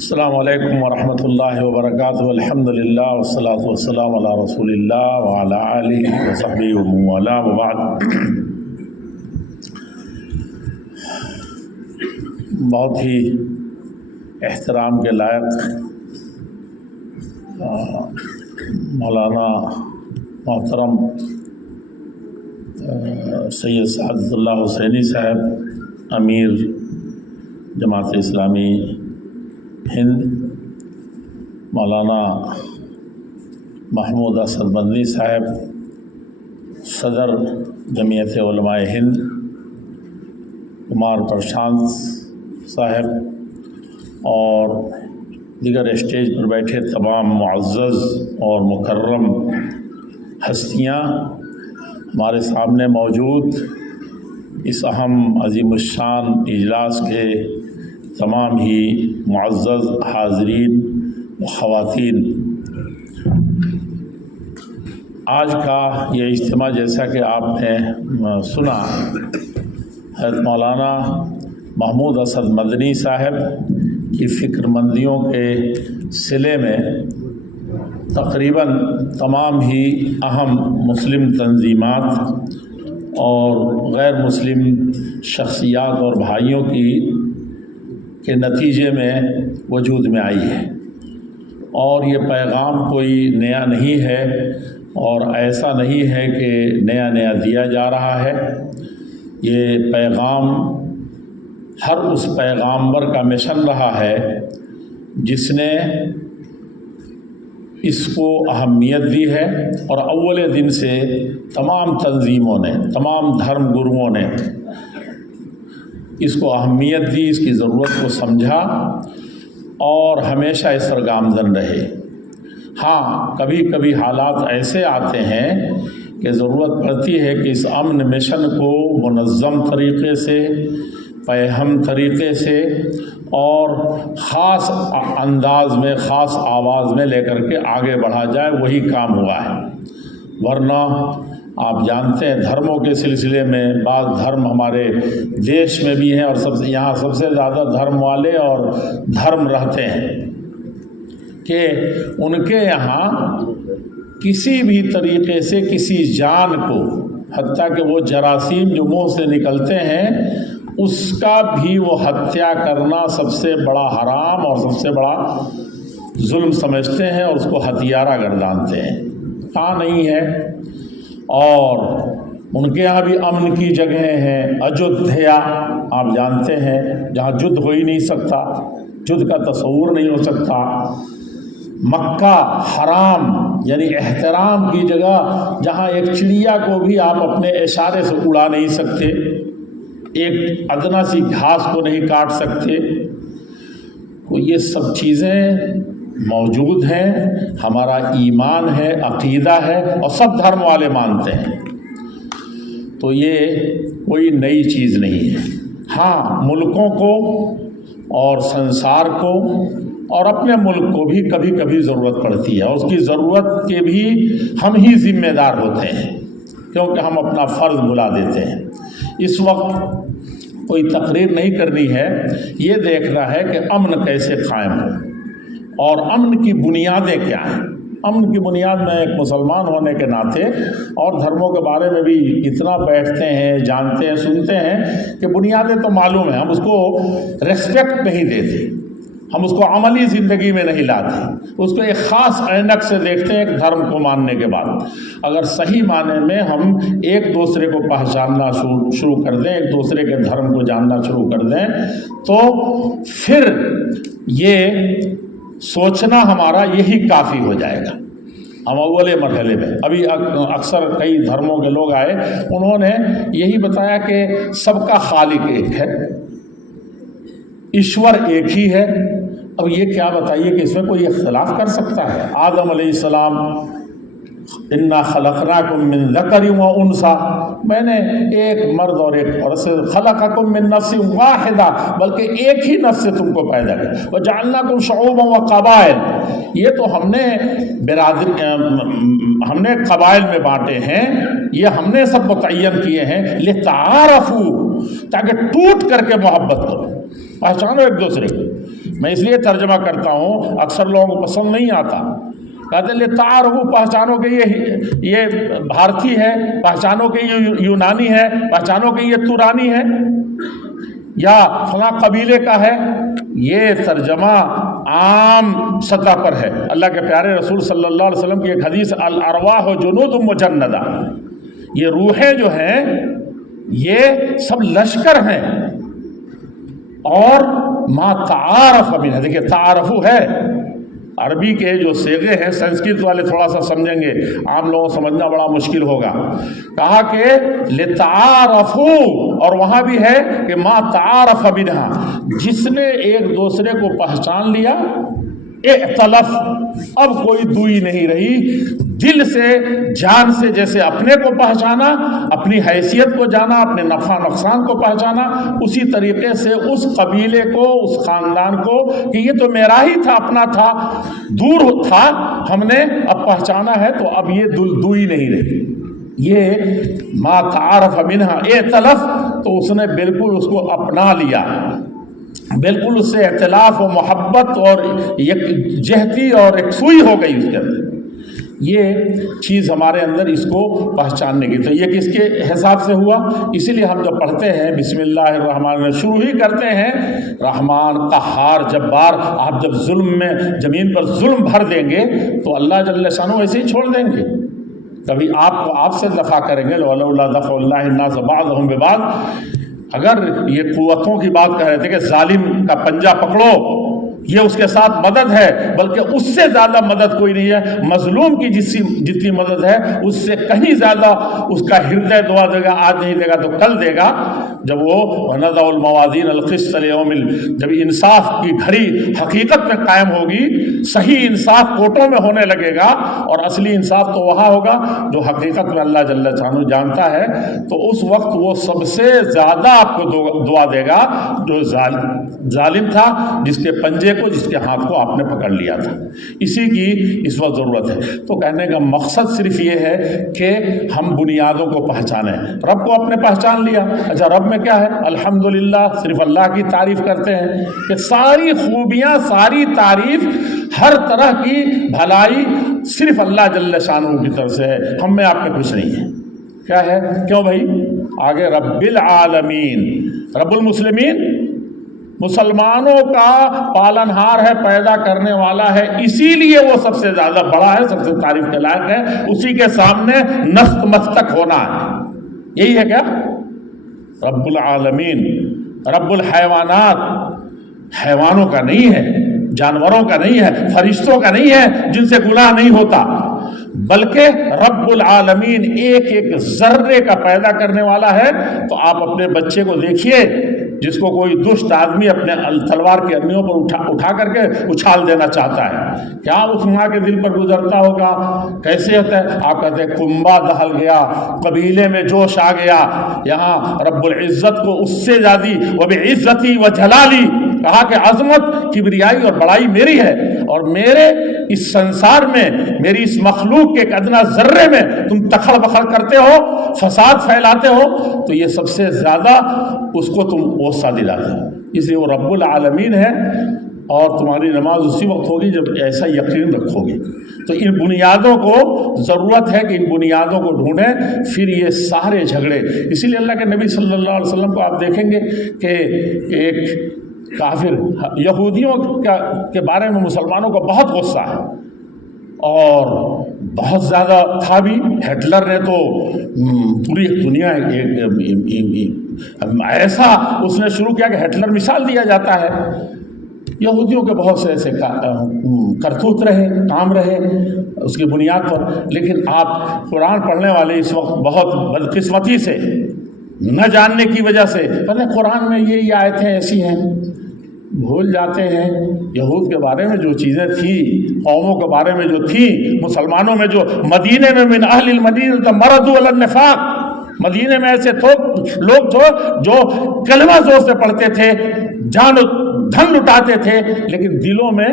السلام علیکم ورحمۃ اللہ وبرکاتہ. الحمد للہ والصلاۃ والسلام علی رسول اللہ وعلی آلہ وصحبہ ومن والاه وبعد. بہت ہی احترام کے لائق مولانا محترم سید سعادت اللہ حسینی صاحب امیر جماعت اسلامی ہند، مولانا محمود اسد مدنی صاحب صدر جمعیت علماء ہند، کمار پرشانت صاحب اور دیگر اسٹیج پر بیٹھے تمام معزز اور مکرم ہستیاں، ہمارے سامنے موجود اس اہم عظیم الشان اجلاس کے تمام ہی معزز حاضرین و خواتین، آج کا یہ اجتماع جیسا کہ آپ نے سنا، حضرت مولانا محمود اسد مدنی صاحب کی فکر مندیوں کے صلے میں تقریباً تمام ہی اہم مسلم تنظیمات اور غیر مسلم شخصیات اور بھائیوں کے نتیجے میں وجود میں آئی ہے، اور یہ پیغام کوئی نیا نہیں ہے اور ایسا نہیں ہے کہ نیا نیا دیا جا رہا ہے. یہ پیغام ہر اس پیغامبر کا مشن رہا ہے جس نے اس کو اہمیت دی ہے، اور اول دن سے تمام تنظیموں نے، تمام دھرم گروؤں نے اس کو اہمیت دی، اس کی ضرورت کو سمجھا اور ہمیشہ اس پر گامزن رہے. ہاں، کبھی کبھی حالات ایسے آتے ہیں کہ ضرورت پڑتی ہے کہ اس امن مشن کو منظم طریقے سے، پیہم طریقے سے اور خاص انداز میں، خاص آواز میں لے کر کے آگے بڑھا جائے. وہی کام ہوا ہے، ورنہ آپ جانتے ہیں دھرموں کے سلسلے میں بعض دھرم ہمارے دیش میں بھی ہیں، اور یہاں سب سے زیادہ دھرم والے اور دھرم رہتے ہیں کہ ان کے یہاں کسی بھی طریقے سے کسی جان کو، حتیٰ کہ وہ جراثیم جو منہ سے نکلتے ہیں، اس کا بھی وہ ہتیا کرنا سب سے بڑا حرام اور سب سے بڑا ظلم سمجھتے ہیں اور اس کو ہتھیارہ گردانتے ہیں. کہاں نہیں ہے. اور ان کے یہاں بھی امن کی جگہیں ہیں. اجودھیا آپ جانتے ہیں، جہاں جدھ ہو ہی نہیں سکتا، جدھ کا تصور نہیں ہو سکتا. مکہ حرام، یعنی احترام کی جگہ، جہاں ایک چڑیا کو بھی آپ اپنے اشارے سے اڑا نہیں سکتے، ایک ادنا سی گھاس کو نہیں کاٹ سکتے. تو یہ سب چیزیں موجود ہیں، ہمارا ایمان ہے، عقیدہ ہے، اور سب دھرم والے مانتے ہیں. تو یہ کوئی نئی چیز نہیں ہے. ہاں، ملکوں کو اور سنسار کو اور اپنے ملک کو بھی کبھی کبھی ضرورت پڑتی ہے، اور اس کی ضرورت کے بھی ہم ہی ذمہ دار ہوتے ہیں، کیونکہ ہم اپنا فرض بھلا دیتے ہیں. اس وقت کوئی تقریر نہیں کرنی ہے، یہ دیکھنا ہے کہ امن کیسے قائم ہو اور امن کی بنیادیں کیا ہیں. امن کی بنیاد میں ایک مسلمان ہونے کے ناطے، اور دھرموں کے بارے میں بھی اتنا بیٹھتے ہیں، جانتے ہیں، سنتے ہیں کہ بنیادیں تو معلوم ہیں، ہم اس کو ریسپیکٹ نہیں دیتے، ہم اس کو عملی زندگی میں نہیں لاتے، اس کو ایک خاص عینک سے دیکھتے ہیں ایک دھرم کو ماننے کے بعد. اگر صحیح معنی میں ہم ایک دوسرے کو پہچاننا شروع کر دیں، ایک دوسرے کے دھرم کو جاننا شروع کر دیں، تو پھر یہ سوچنا ہمارا یہی کافی ہو جائے گا. ہم اول مرحلے میں ابھی اکثر کئی دھرموں کے لوگ آئے، انہوں نے یہی بتایا کہ سب کا خالق ایک ہے، ایشور ایک ہی ہے. اب یہ کیا بتائیے کہ اس میں کوئی اختلاف کر سکتا ہے؟ آدم علیہ السلام، انا خلقناکم من ذکر و انثی، میں نے ایک مرد اور ایک عورت سے، خلقکم من نفس واحدہ، بلکہ ایک ہی نفس سے تم کو پیدا کیا، وجعلناکم شعوبا و قبائل، یہ تو ہم نے قبائل میں بانٹے ہیں، یہ ہم نے سب متعین کیے ہیں، لتعارفوا، تاکہ ٹوٹ کر کے محبت کرو، پہچانو ایک دوسرے کو. میں اس لیے ترجمہ کرتا ہوں، اکثر لوگوں کو پسند نہیں آتا۔ کہتے لے تعارفو، پہچانو کہ یہ بھارتی ہے، پہچانو کہ یہ یونانی ہے، پہچانو کہ یہ تورانی ہے یا فلاں قبیلے کا ہے۔ یہ ترجمہ عام سطح پر ہے۔ اللہ کے پیارے رسول صلی اللہ علیہ وسلم کی ایک حدیث، الارواح جنود مجندہ، یہ روحیں جو ہیں یہ سب لشکر ہیں، اور ما تعارف منہ، دیکھیے تعارفو ہے عربی کے جو صیغے ہیں، سنسکرت والے تھوڑا سا سمجھیں گے، عام لوگوں کو سمجھنا بڑا مشکل ہوگا۔ کہا کہ لتعارفو، اور وہاں بھی ہے کہ ما تعارف منہا، جس نے ایک دوسرے کو پہچان لیا، اختلف، اب کوئی دوئی نہیں رہی، دل سے جان سے جیسے اپنے کو پہچانا، اپنی حیثیت کو جانا، اپنے نفع نقصان کو پہچانا، اسی طریقے سے اس قبیلے کو، اس خاندان کو کہ یہ تو میرا ہی تھا، اپنا تھا، دور تھا، ہم نے اب پہچانا ہے، تو اب یہ دوئی نہیں رہی۔ یہ ما تعارف منہا ائتلف، تو اس نے بالکل اس کو اپنا لیا، بالکل اس سے اختلاف و محبت اور یکجہتی اور یکسوئی ہو گئی اس کے اندر۔ یہ چیز ہمارے اندر اس کو پہچاننے کی، تو یہ کس کے حساب سے ہوا؟ اسی لیے ہم جب پڑھتے ہیں بسم اللہ الرحمن الرحیم، شروع ہی کرتے ہیں رحمان قہار جبار۔ آپ جب ظلم میں زمین پر ظلم بھر دیں گے تو اللہ جل شانہ ایسے ہی چھوڑ دیں گے، کبھی آپ کو آپ سے دفع کریں گے، لولا دفع اللہ الناس بعضهم ببعض۔ اگر یہ قوتوں کی بات کہہ رہے تھے کہ ظالم کا پنجہ پکڑو، یہ اس کے ساتھ مدد ہے، بلکہ اس سے زیادہ مدد کوئی نہیں ہے۔ مظلوم کی جتنی مدد ہے اس سے کہیں زیادہ اس کا ہردے دعا دے گا، آج نہیں دے گا تو کل دے گا، جب وہ وَنَضَعُ الْمَوَازِينَ الْقِسْطَ لِيَوْمِ، جب انصاف کی گھڑی حقیقت میں قائم ہوگی، صحیح انصاف کوٹوں میں ہونے لگے گا، اور اصلی انصاف تو وہاں ہوگا جو حقیقت میں اللہ جل شانہ جانتا ہے، تو اس وقت وہ سب سے زیادہ آپ کو دعا دے گا جو ظالم تھا، جس کے پنجے کو، جس کے ہاتھ کو آپ نے پکڑ لیا تھا۔ اسی کی اس وقت ضرورت ہے۔ تو کہنے کا مقصد صرف یہ ہے کہ ہم بنیادوں کو پہچانیں۔ رب کو آپ نے پہچان لیا، اچھا رب میں کیا ہے؟ الحمدللہ، صرف اللہ کی تعریف کرتے ہیں کہ ساری خوبیاں، ساری تعریف، ہر طرح کی بھلائی صرف اللہ جل شانہ کی طرف سے ہے، ہم میں آپ میں کچھ نہیں ہے۔ کیا ہے؟ کیوں بھائی؟ آگے رب العالمین، رب المسلمین، مسلمانوں کا پالنہار ہے، پیدا کرنے والا ہے، اسی لیے وہ سب سے زیادہ بڑا ہے، سب سے تعریف کے لائق ہے، اسی کے سامنے نست مستق ہونا ہے۔ یہی ہے کیا؟ رب العالمین، رب الحیوانات، حیوانوں کا نہیں ہے، جانوروں کا نہیں ہے، فرشتوں کا نہیں ہے جن سے گناہ نہیں ہوتا، بلکہ رب العالمین ایک ایک ذرے کا پیدا کرنے والا ہے۔ تو آپ اپنے بچے کو دیکھیے، جس کو کوئی دشت آدمی اپنے تلوار کی امیوں پر اٹھا کر کے اچھال دینا چاہتا ہے، کیا اس ماں کے دل پر گزرتا ہوگا؟ کیسے ہوتا ہے؟ آپ کہتے ہیں کنبہ دہل گیا، قبیلے میں جوش آ گیا۔ یہاں رب العزت کو اس سے زیادہ وبعزتی وجلالی کہا کہ عظمت، کبریائی اور بڑائی میری ہے، اور میرے اس سنسار میں، میری اس مخلوق کے ایک ادنا ذرے میں تم تکھڑ بکھڑ کرتے ہو، فساد پھیلاتے ہو، تو یہ سب سے زیادہ اس کو تم غصہ دلاتے ہو۔ اس لیے وہ رب العالمین ہے، اور تمہاری نماز اسی وقت ہوگی جب ایسا یقین رکھو گی۔ تو ان بنیادوں کو ضرورت ہے کہ ان بنیادوں کو ڈھونڈیں، پھر یہ سارے جھگڑے۔ اسی لیے اللہ کے نبی صلی اللہ علیہ وسلم کو آپ دیکھیں گے کہ ایک کافر یہودیوں کے بارے میں مسلمانوں کو بہت غصہ ہے، اور بہت زیادہ تھا بھی۔ ہٹلر نے تو پوری دنیا ایسا اس نے شروع کیا کہ ہٹلر مثال دیا جاتا ہے۔ یہودیوں کے بہت سے ایسے کرتوت رہے، کام رہے اس کی بنیاد پر، لیکن آپ قرآن پڑھنے والے اس وقت بہت بدقسمتی سے، نہ جاننے کی وجہ سے، پتہ قرآن میں یہ آیتیں ایسی ہیں، بھول جاتے ہیں یہود کے بارے میں جو چیزیں تھیں، قوموں کے بارے میں جو تھیں، مسلمانوں میں جو مدینے میں من اہل المدینہ مردوا علی النفاق، مدینے میں ایسے لوگ جو کلمہ زور سے پڑھتے تھے، جان دھن لٹاتے تھے، لیکن دلوں میں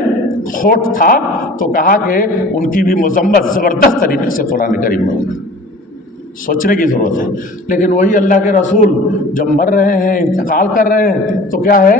کھوٹ تھا، تو کہا کہ ان کی بھی مذمت زبردست طریقے سے قرآن کریم میں ہوگی۔ سوچنے کی ضرورت ہے۔ لیکن وہی اللہ کے رسول جب مر رہے ہیں، انتقال کر رہے ہیں، تو کیا ہے؟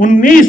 19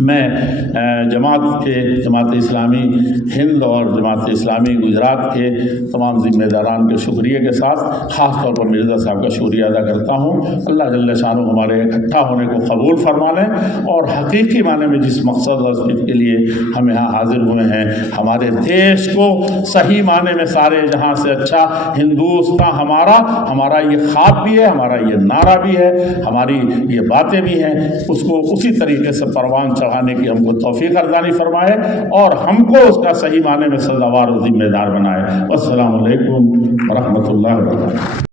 میں جماعت اسلامی ہند اور جماعت اسلامی گجرات کے تمام ذمہ داران کے شکریہ کے ساتھ خاص طور پر مرزا صاحب کا شکریہ ادا کرتا ہوں۔ اللہ جل شانہ ہمارے اکٹھا ہونے کو قبول فرما لیں اور حقیقی معنی میں جس مقصد اور کے لیے ہم یہاں حاضر ہوئے ہیں، ہمارے دیش کو صحیح معنی میں سارے جہاں سے اچھا ہندوستان ہمارا یہ خواب بھی ہے، ہمارا یہ نعرہ بھی ہے، ہماری یہ باتیں بھی ہیں، اس کو اسی طریقے سے پروان چڑھانے کی ہم کو توفیق ارزانی فرمائے اور ہم کو اس کا صحیح معنی میں سزاوار و ذمہ دار بنائے۔ والسلام علیکم ورحمۃ اللہ وبرکاتہ۔